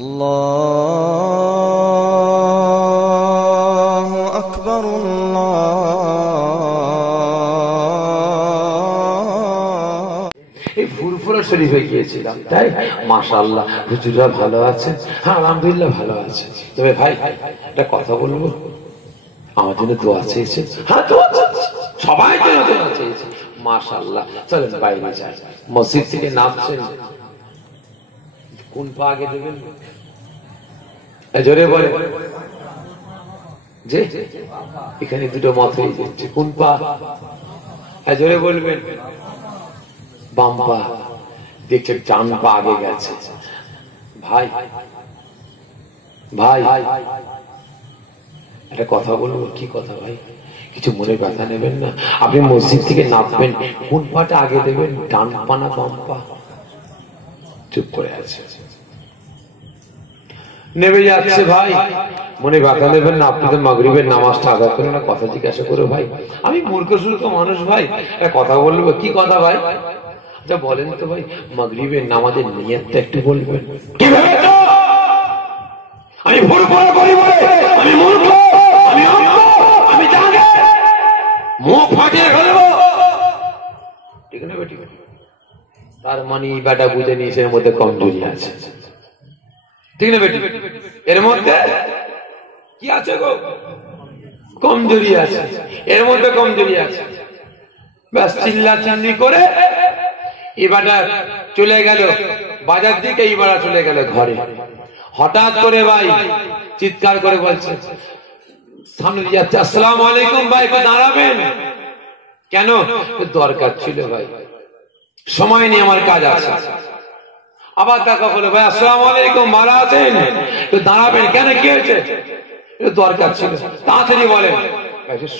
আল্লাহু আকবার এই ফুরফুরা শরীফে গিয়েছিলাম, তাই মাশাআল্লাহ হুজুররা ভালো আছে। হ্যাঁ আলহামদুলিল্লাহ ভালো আছে। তবে ভাই একটা কথা বলবো, আমার জন্য দোয়া চেয়েছে। হ্যাঁ দোয়া চেয়েছে, সবাই জন্য দোয়া চেয়েছে। মাশাআল্লাহ চলেন বাইরে যাই। মসজিদ থেকে নামছেন, কোন পা আগে দেবেন জোরে বলে যে এখানে দুটো মত হয়ে যাচ্ছে, কোন পা জোরে বলবেন? বাম পা। দেখছেন ডান পা আগে গেছে। ভাই ভাই একটা কথা বলবো। কি কথা ভাই? কিছু মনে ব্যথা নেবেন না। আপনি মসজিদ থেকে নামবেন, কোন পাটা আগে দেবেন, ডান পা না বাম পা? চুপ করে আছে, নেমে যাচ্ছে। ভাই মনে ব্যথা নেবেন না, আপনি তো মাগরিবের নামাজটা আদায় করেন না। কথা জিজ্ঞাসা করে ভাই, আমি মূর্খ সূর্খ মানুষ ভাই, একটা কথা বলবো। কি কথা ভাই? আচ্ছা বলেন তো ভাই, মাগরিবের নামাজের নিয়তটা একটু বলবেন। কি ভেবেছ আমি ভুল করে করি বলে আমি মূর্খ, আমি অজ্ঞ, আমি জানি, মুখ ফাটিয়ে ফেলবো? ঠিক না বেটি? তার মানে বেটা বুঝে নিয়েছে এর মধ্যে কমজোরি আছে। ঠিক না বেটি? এর মধ্যে কি আছে গো? কমজোরি আছে, এর মধ্যে কমজোরি আছে। ব্যাস চিল্লা চিল্লি করে এবারটা চলে গেল বাজার দিকে, এবার চলে গেল ঘরে। হঠাৎ করে ভাই চিৎকার করে বলছে, সামনে দিয়ে যাচ্ছে, আসসালামু আলাইকুম ভাই, একটু দাঁড়াবেন? কেন? দরকার ছিল ভাই, সময় নেই, আমার কাজ আছে। আবার দেখা হলো, ভাই আসসালামু আলাইকুম, ভালো আছেন? একটু দাঁড়াবেন? কেন, কি হয়েছে? দরকার ছিল, তাড়াতাড়ি বলেন।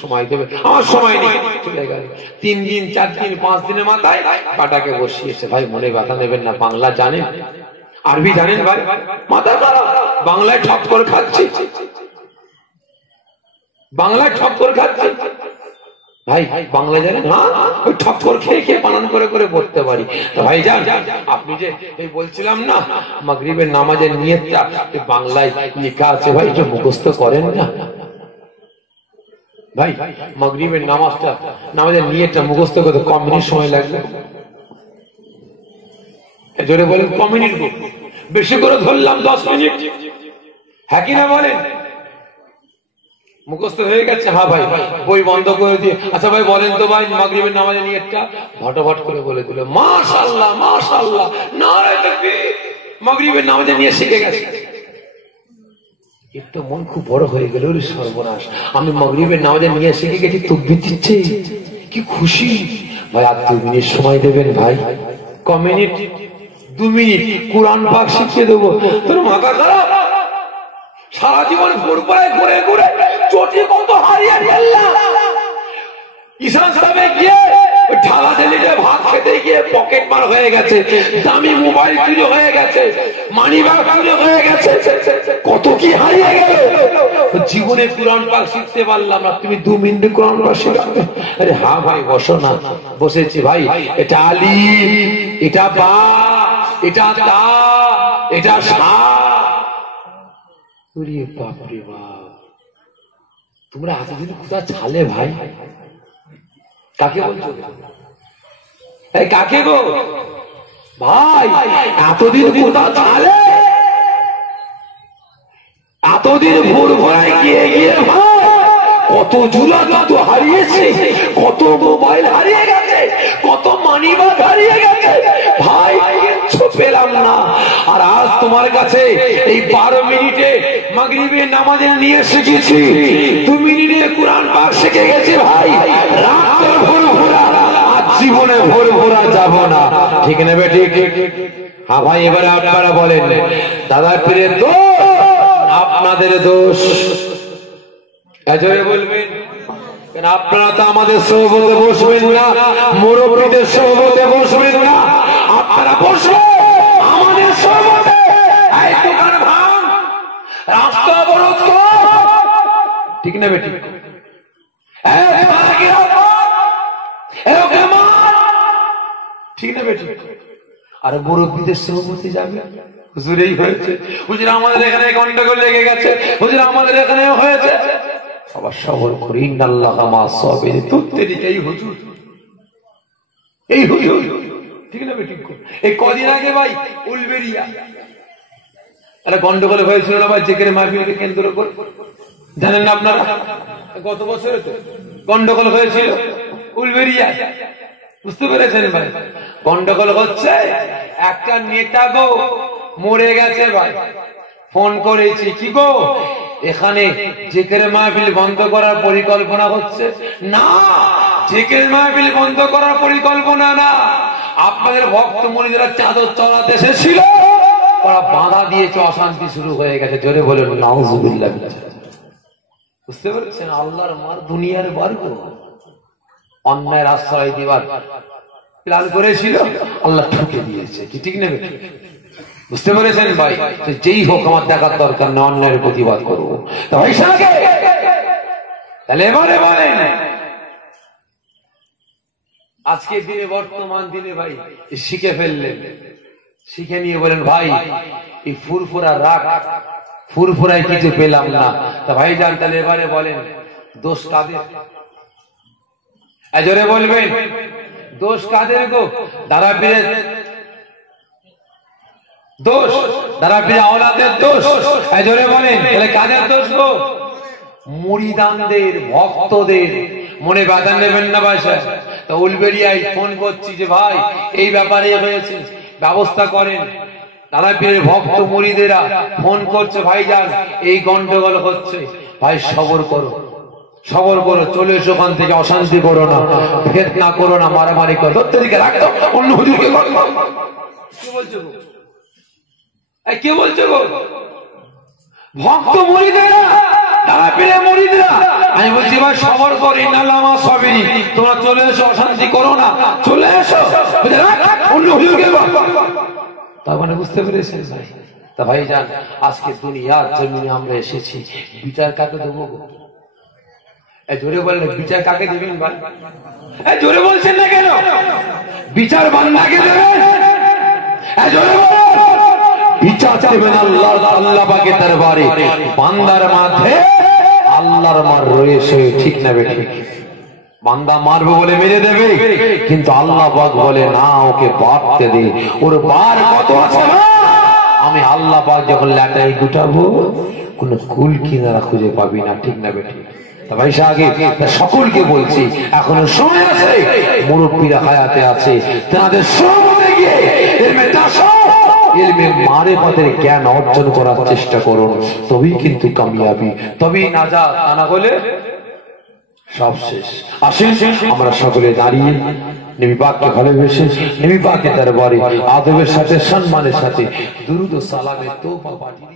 সময় দেবে, আমার সময় নেই। চলে গেল 3 দিন 4 দিন 5 দিনের মাথায় কাটাকে বসিয়েছে। ভাই মনে ব্যথা নেবেন না, বাংলা জানেন, আরবি জানেন ভাই? মাথা খারাপ, বাংলায় ঠক করে খাচ্ছি, বাংলায় ঠক করে খাচ্ছি। ভাই বাংলা জানেন? হ্যাঁ, ওই ঠক্কর খেয়ে খেয়ে বানান করে করে পড়তে পারি। ভাই যান, আপনি যে এই বলছিলাম না মাগরিবের নামাজের নিয়তটা বাংলায় লেখা আছে, ভাই এটা মুখস্থ করেন না ভাই? মাগরিবের নামাজের নিয়তটা মুখস্থ করতে কম মিনিট সময় লাগবে। জোরে বলেন, ক মিনিট? বেশি করে ধরলাম 10 মিনিট। হ্যাঁ কি না বলেন? মুখস্থ হয়ে গেছে? হ্যাঁ ভাই, বই বন্ধ করে দিয়ে, আচ্ছা ভাই বলেন তো ভাই মাগরিবের নামাজের নিয়তটা। ভটভট করে বলে দিল, মাশাআল্লাহ মাশাআল্লাহ, নারে তাকবীর, মাগরিবের নামাজের নিয়ত শিখে গেছে। একটু মন খুব বড় হয়ে গেল, রে সর্বনাশ, আমি মাগরিবের নামাজের নিয়ত শিখে গেছি, তাকবীর দিচ্ছে, কি খুশি। ভাই আর 2 মিনিট সময় দেবেন ভাই? ক মিনিট? 2 মিনিট, কোরআন পাক শিখিয়ে দেবো। তোর মাথা খারাপ? সারা জীবন ফুরফুরায় ঘুরে ঘুরে চটি কত হারিয়ে ফেললাম। ঈশান সাহেবে গিয়ে ঢালা ঢেলিতে ভাত খেতে গিয়ে পকেট মার হয়ে গেছে, দামি মোবাইল চুরি হয়ে গেছে, মানি ব্যাগ চুরি হয়ে গেছে, কত কি হারিয়ে গেল। জীবনে কোরআন পাক শিখতে পারলাম না, তুমি 2 মিনিটে কোরআন পাক শিখাবে? আরে হ্যাঁ ভাই বসো না। বসেছি ভাই, এটা আলিফ, এটা বা, এটা তা, এটা সা। বাপরে বাপ, তোমরা এতদিন কোথায় ছালে ভাই? কাকে বলছো? কাকে গো ভাই? এতদিন কোথায় ছালে? এতদিন ভোর ভরায় গিয়ে গিয়ে ভাই কত জুলা কত হারিয়েছে, কত মোবাইল হারিয়ে গেছে, কত মানি ব্যাগ হারিয়ে গেছে ভাই, কিচ্ছু পেলাম না। আর আজ তোমার কাছে এই 12 মিনিটে মাগরিবের নামাজের নিয়ে শিখেছি, 2 মিনিটে কোরআন পাক শিখে গেছে ভাই। রাতের ভোর ভোরা, আজ জীবনে ভোর ভোরা যাব না। ঠিক নেবে? ঠিক। হ্যাঁ ভাই, এবারে আপনারা বলেন, দাদা পীরের দোষ আপনাদের দোষ? এজরে বলবেন, আপনারা তো আমাদের সহবতে বসবেন না, মুরব্বীদের সহবতে বসবেন না, আপনারা বসবেন আমাদের সহবতে। এই দোকান ভাঙ, রাস্তা অবরোধ কর, ঠিক না বেটি? ঠিক না বেটি? আর মুরব্বীদের সহবতে যাবে, হুজুরেই হয়েছে, হুজুর আমাদের এখানে গন্ডগোল লেগে গেছে, হুজুর আমাদের এখানেও হয়েছে। আবার সবর করি, ইন্নাল্লাহা মা'আস সাবিরিন। তুত্তেরি এই হুজুর, এই হুজুর, ঠিক না? ঠিক। এই কদিন আগে ভাই উলবেরিয়া একটা গন্ডগোল হয়েছিল না ভাই, জিকিরের মাহফিলকে কেন্দ্র করে, জানেন না আপনারা? গত বছরে তো গন্ডগোল হয়েছিল উলবেরিয়া, বুঝতে পেরেছেন ভাই? গন্ডগোল হচ্ছে, একটা নেতা গো মরে গেছে ভাই, ফোন করেছি, কি গো এখানে জিকিরের মাহফিল বন্ধ করার পরিকল্পনা হচ্ছে না। জিকিরের মাহফিল বন্ধ করার পরিকল্পনা না, আপনাদের ভক্ত মুরিদরা চাদর চড়াতে এসেছিল, ওরা বাধা দিয়েছে, অশান্তি শুরু হয়ে গেছে। জোরে বলে নাউজুবিল্লাহ। বুঝতে পেরেছেন? আল্লাহর মার দুনিয়ার বর্গ, অন্যায়ের আশ্রয় দিবার প্ল্যান করেছিল, আল্লাহ ঠুকে দিয়েছে। কি ঠিক নেবে? বুঝতে পেরেছেন ভাই? যেই হোক আমার দেখার দরকার না, অন্যায়ের প্রতিবাদ করবো। তাহলে এবারে বলেন, আজকে দিনে, বর্তমান দিনে ভাই শিখে ফেললেন, শিখে নিয়ে বলেন ভাই এই ফুরফুরা রাগ, ফুরফুরায় কিছু পেলাম না। তা ভাই যান, তাহলে এবারে বলেন দোষ কাদের? জোরে বলবেন, দোষ কাদের গো? দাদা পীরের দোষ, দাদা পীরের আওলাদের দোষ? জোরে বলেন, তাহলে কাদের দোষ গো? মুরিদানদের, ভক্তদের। মনে বাধা নেবেন না বাসা। তা উলবেরিয়ায় ফোন করছি যে ভাই এই ব্যাপারে হয়েছে, ব্যবস্থা করেন। দাদা পীরের ভক্ত মুরিদেরা ফোন করছে, ভাইজান এই গন্ডগোল হচ্ছে, ভাই সবর করো, সবর করো, চলে এসো ওখান থেকে, অশান্তি করো না, ফিতনা করো না, মারামারি করো, দিকে রাখো, অন্য হুজুরকে করো। কি বলছো গো? কে বলছো গো? ভক্ত মুরিদেরা, দাদা পীরের মুরিদরা। আমি বলছি ভাই সবর করো, ইন্নাল্লাহা মা'আস সাবিরিন। তোমরা চলে এসো, অশান্তি করো না, চলে এসো, অন্য হুজুরকে করো। তার মানে বুঝতে পেরেছেন ভাই? তা ভাই যান, আজকে দুনিয়ার জমিনে আমরা এসেছি, বিচার কাকে দেবো? জোরে বললে বিচার কাকে দেবেন ভাই? জোরে বলছেন না কেন? বিচার বান্দাকে দেবেন। জোরে বলুন, বিচার দেবেন আল্লাহ, আল্লাহ পাকের দরবারে। বান্দার মাঝে আল্লাহর মার রয়েছে, ঠিক না বেঠিক? বান্দা মারবে বলে মেরে দেবে, কিন্তু আল্লাহ পাক বলে না, ওকে বাড়তে দে, ওর বার কত আছে না? আমি আল্লাহ পাক যখন ল্যাটাই গুটাবো, কোন কুল কিনারা খুঁজে পাবি না, ঠিক না বেঠিক? ভাই আগে সকলকে বলছি, এখনো সময় আছে, মুরব্বীরা হায়াতে আছে, তাদের সময় গিয়ে মারেফাতের জ্ঞান অর্জন করার চেষ্টা করুন, তবেই কিন্তু কামিয়াবি, তবেই নাজাত। তা না হলে সব শেষ। আসেন আমরা সকলে দাঁড়িয়ে নবী পাককে ভালোবেসে, নবী পাকের দরবারে আদবের সাথে, সম্মানের সাথে দুরূদ ও সালামের তোহফা পাঠিয়ে